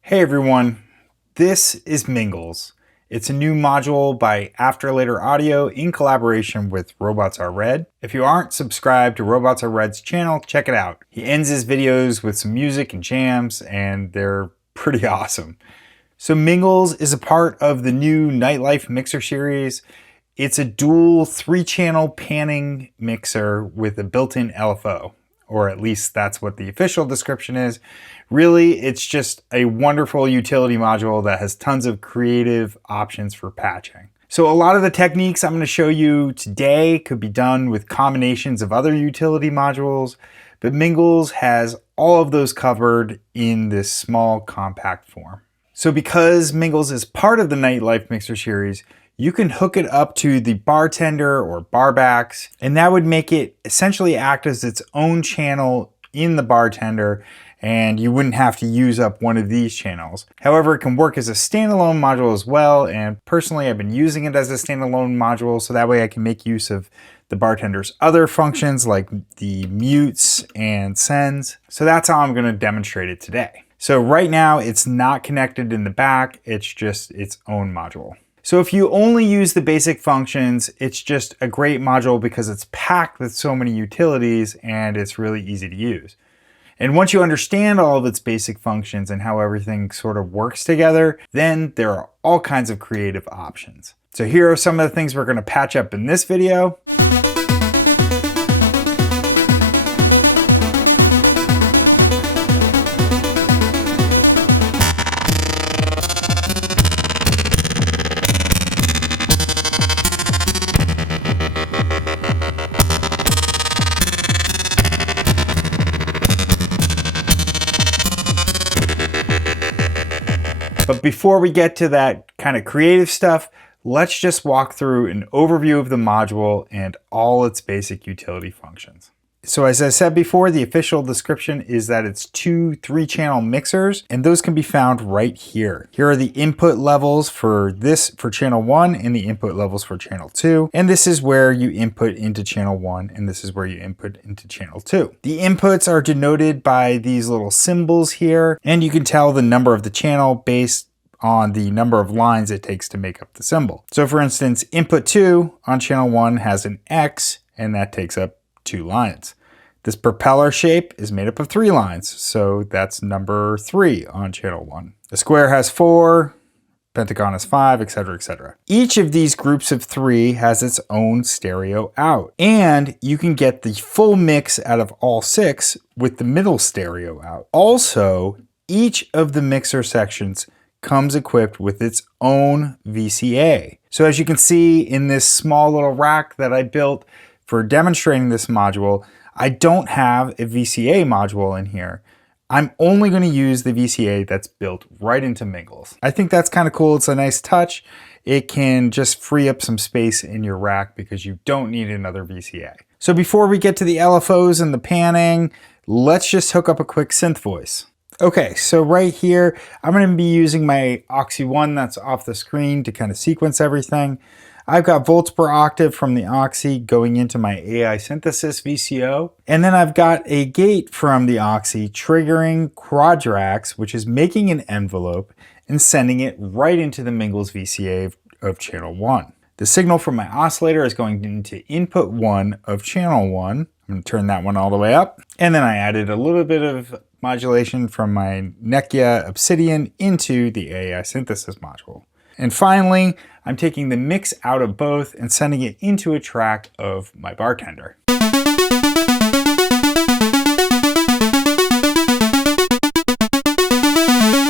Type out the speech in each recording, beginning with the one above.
Hey everyone, this is Mingles. It's a new module by After Later Audio in collaboration with Robots Are Red. If you aren't subscribed to Robots Are Red's channel, check it out. He ends his videos with some music and jams, and they're pretty awesome. So Mingles is a part of the new Nightlife mixer series. It's a dual 3-channel panning mixer with a built-in LFO. Or at least that's what the official description is. Really, it's just a wonderful utility module that has tons of creative options for patching. So a lot of the techniques I'm going to show you today could be done with combinations of other utility modules, but Mingles has all of those covered in this small compact form. So because Mingles is part of the Nightlife Mixer series, you can hook it up to the bartender or barbacks, and that would make it essentially act as its own channel in the bartender, and you wouldn't have to use up one of these channels. However, it can work as a standalone module as well, and personally I've been using it as a standalone module so that way I can make use of the bartender's other functions like the mutes and sends. So that's how I'm going to demonstrate it today. So right now it's not connected in the back, it's just its own module. So if you only use the basic functions, it's just a great module because it's packed with so many utilities and it's really easy to use. And once you understand all of its basic functions and how everything sort of works together, then there are all kinds of creative options. So here are some of the things we're going to patch up in this video. But before we get to that kind of creative stuff, let's just walk through an overview of the module and all its basic utility functions. So as I said before, the official description is that it's 2 3-channel mixers, and those can be found right here. Here are the input levels for channel 1 and the input levels for channel 2. And this is where you input into channel 1 and this is where you input into channel 2. The inputs are denoted by these little symbols here, and you can tell the number of the channel based on the number of lines it takes to make up the symbol. So for instance, input 2 on channel 1 has an X, and that takes up 2 lines. This propeller shape is made up of 3 lines, so that's number 3 on channel 1. The square has 4, pentagon has 5, etc., etc. Each of these groups of 3 has its own stereo out, and you can get the full mix out of all 6 with the middle stereo out. Also, each of the mixer sections comes equipped with its own VCA. So as you can see in this small little rack that I built for demonstrating this module, I don't have a VCA module in here. I'm only going to use the VCA that's built right into Mingles. I think that's kind of cool. It's a nice touch. It can just free up some space in your rack because you don't need another VCA. So before we get to the LFOs and the panning, let's just hook up a quick synth voice. Okay, so right here, I'm going to be using my Oxy 1 that's off the screen to kind of sequence everything. I've got volts per octave from the Oxy going into my AI synthesis VCO. And then I've got a gate from the Oxy triggering Quadrax, which is making an envelope and sending it right into the Mingles VCA of channel 1. The signal from my oscillator is going into input 1 of channel 1. I'm going to turn that one all the way up. And then I added a little bit of modulation from my Nekia Obsidian into the AI synthesis module. And finally, I'm taking the mix out of both and sending it into a track of my bartender.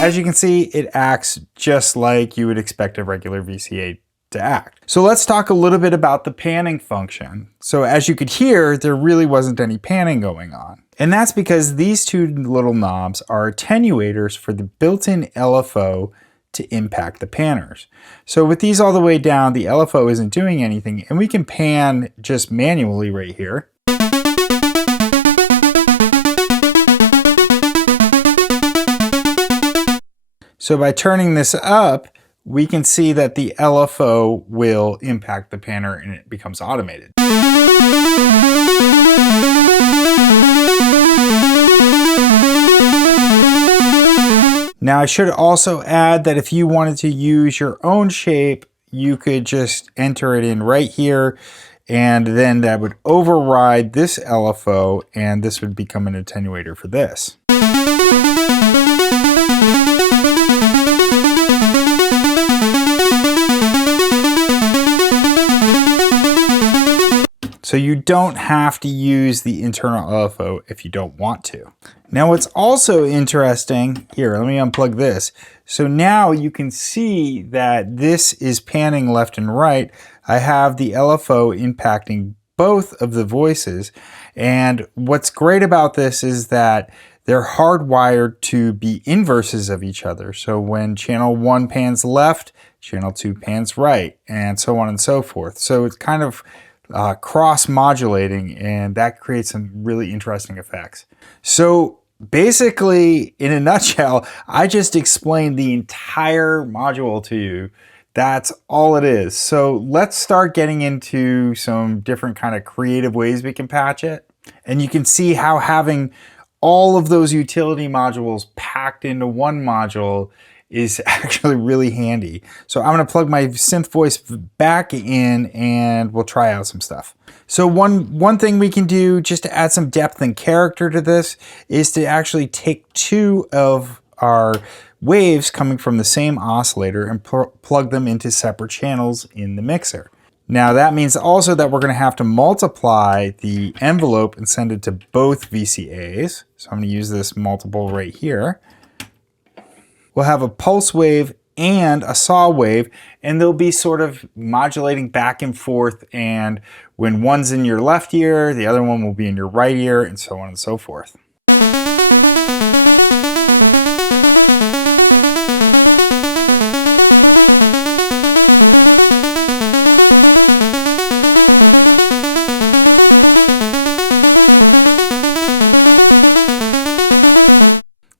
As you can see, it acts just like you would expect a regular VCA to act. So let's talk a little bit about the panning function. So as you could hear, there really wasn't any panning going on. And that's because these 2 little knobs are attenuators for the built-in LFO to impact the panners. So with these all the way down, the LFO isn't doing anything, and we can pan just manually right here. So by turning this up, we can see that the LFO will impact the panner and it becomes automated. Now I should also add that if you wanted to use your own shape, you could just enter it in right here, and then that would override this LFO, and this would become an attenuator for this. So you don't have to use the internal LFO if you don't want to. Now what's also interesting, here, let me unplug this. So now you can see that this is panning left and right. I have the LFO impacting both of the voices. And what's great about this is that they're hardwired to be inverses of each other. So when channel 1 pans left, channel 2 pans right, and so on and so forth. So it's kind of cross-modulating, and that creates some really interesting effects. So basically, in a nutshell, I just explained the entire module to you. That's all it is. So let's start getting into some different kind of creative ways we can patch it. And you can see how having all of those utility modules packed into one module is actually really handy. So I'm going to plug my synth voice back in and we'll try out some stuff. So one thing we can do just to add some depth and character to this is to actually take two of our waves coming from the same oscillator and plug them into separate channels in the mixer. Now that means also that we're going to have to multiply the envelope and send it to both VCAs. So I'm going to use this multiple right here. We'll have a pulse wave and a saw wave, and they'll be sort of modulating back and forth, and when one's in your left ear, the other one will be in your right ear, and so on and so forth.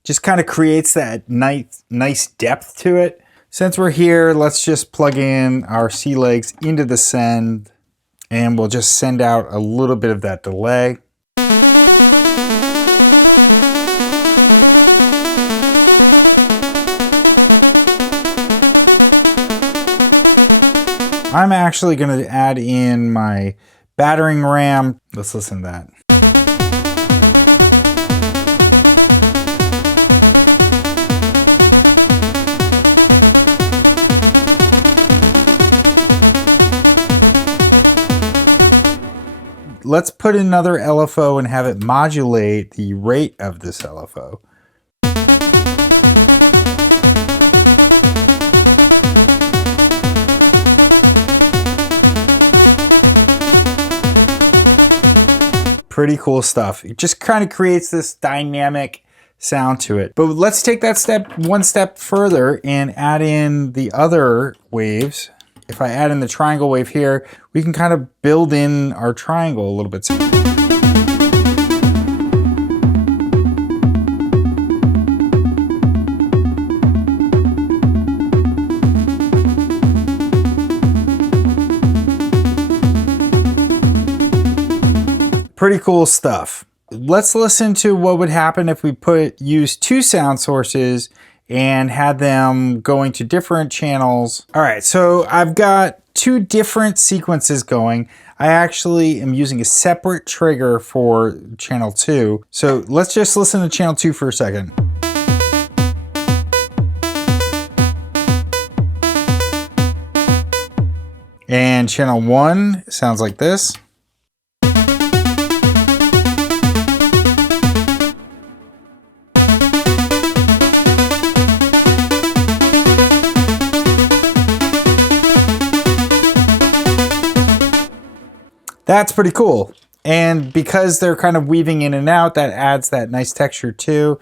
Just kind of creates that nice depth to it. Since we're here, let's just plug in our C legs into the send, and we'll just send out a little bit of that delay. I'm actually going to add in my battering ram. Let's listen to that. Let's put another LFO and have it modulate the rate of this LFO. Pretty cool stuff. It just kind of creates this dynamic sound to it. But let's take that one step further and add in the other waves. If I add in the triangle wave here, we can kind of build in our triangle a little bit. Pretty cool stuff. Let's listen to what would happen if we use two sound sources and had them going to different channels. All right, so I've got two different sequences going. I actually am using a separate trigger for channel 2. So let's just listen to channel 2 for a second. And channel 1 sounds like this. That's pretty cool. And because they're kind of weaving in and out, that adds that nice texture too.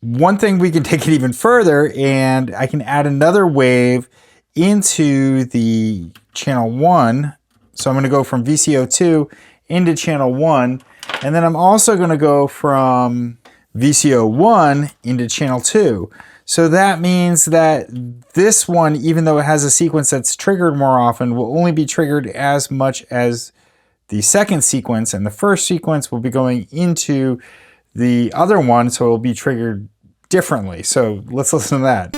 One thing, we can take it even further, and I can add another wave into the channel 1. So I'm going to go from VCO2 into channel 1. And then I'm also going to go from VCO1 into channel 2. So that means that this one, even though it has a sequence that's triggered more often, will only be triggered as much as the second sequence, and the first sequence will be going into the other one, so it will be triggered differently. So let's listen to that.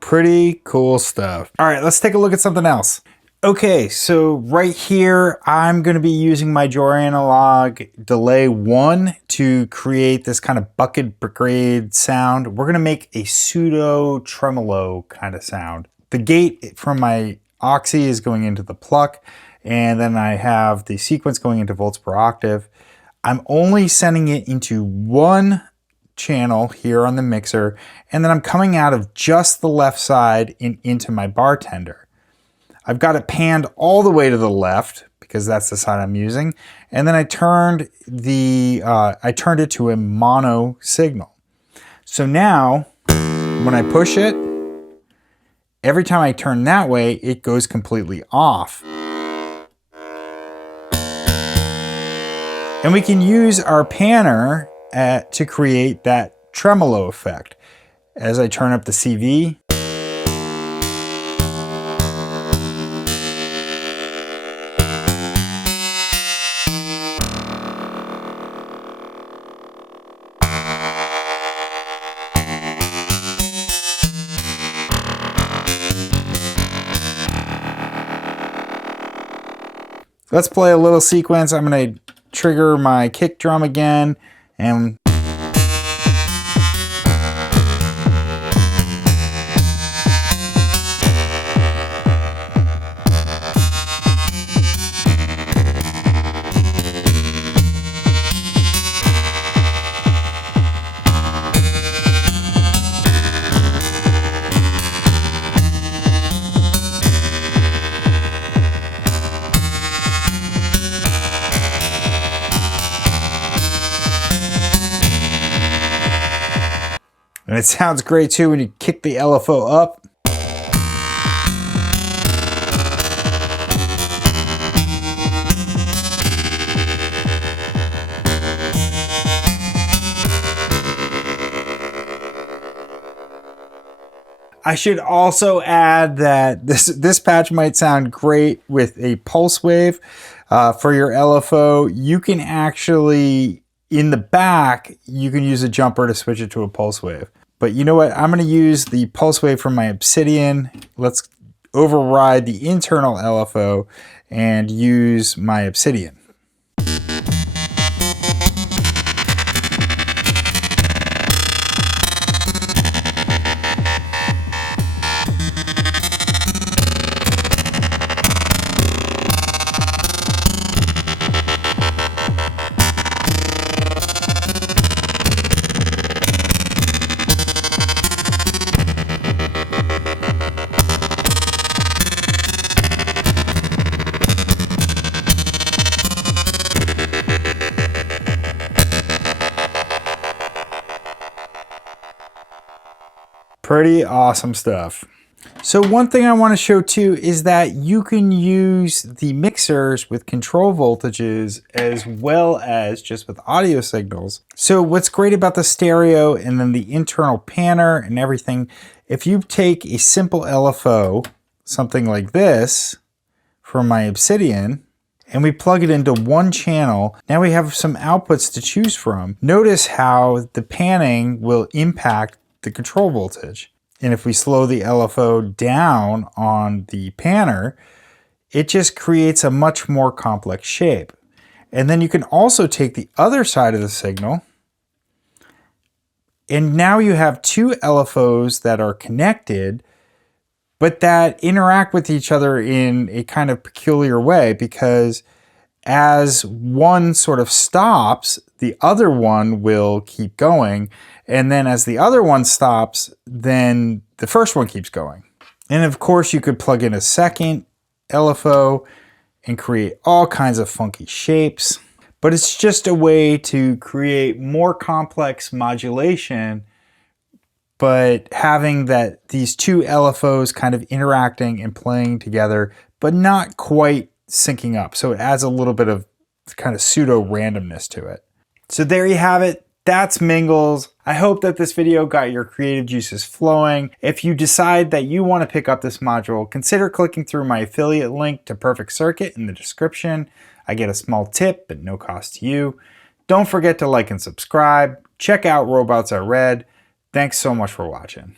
Pretty cool stuff. All right, let's take a look at something else. Okay, so right here, I'm gonna be using my Drawer Analog Delay 1 to create this kind of bucket brigade sound. We're gonna make a pseudo tremolo kind of sound. The gate from my Oxy is going into the pluck, and then I have the sequence going into volts per octave. I'm only sending it into one channel here on the mixer, and then I'm coming out of just the left side and into my bartender. I've got it panned all the way to the left because that's the side I'm using, and then I turned it to a mono signal. So now when I push it, every time I turn that way, it goes completely off. And we can use our panner to create that tremolo effect. As I turn up the CV, let's play a little sequence. I'm going to trigger my kick drum again, and it sounds great too when you kick the LFO up. I should also add that this patch might sound great with a pulse wave for your LFO. You can actually, in the back, you can use a jumper to switch it to a pulse wave. But you know what? I'm going to use the pulse wave from my Obsidian. Let's override the internal LFO and use my Obsidian. Pretty awesome stuff. So one thing I want to show too is that you can use the mixers with control voltages as well as just with audio signals. So what's great about the stereo and then the internal panner and everything, if you take a simple LFO, something like this from my Obsidian, and we plug it into one channel, now we have some outputs to choose from. Notice how the panning will impact the control voltage. And if we slow the LFO down on the panner, it just creates a much more complex shape. And then you can also take the other side of the signal, and now you have two LFOs that are connected, but that interact with each other in a kind of peculiar way, because as one sort of stops, the other one will keep going. And then as the other one stops, then the first one keeps going. And of course, you could plug in a second LFO and create all kinds of funky shapes. But it's just a way to create more complex modulation but having these two LFOs kind of interacting and playing together, but not quite syncing up. So it adds a little bit of kind of pseudo randomness to it. So there you have it. That's Mingles. I hope that this video got your creative juices flowing. If you decide that you want to pick up this module, consider clicking through my affiliate link to Perfect Circuit in the description. I get a small tip at no cost to you. Don't forget to like and subscribe. Check out Robots Are Red. Thanks so much for watching.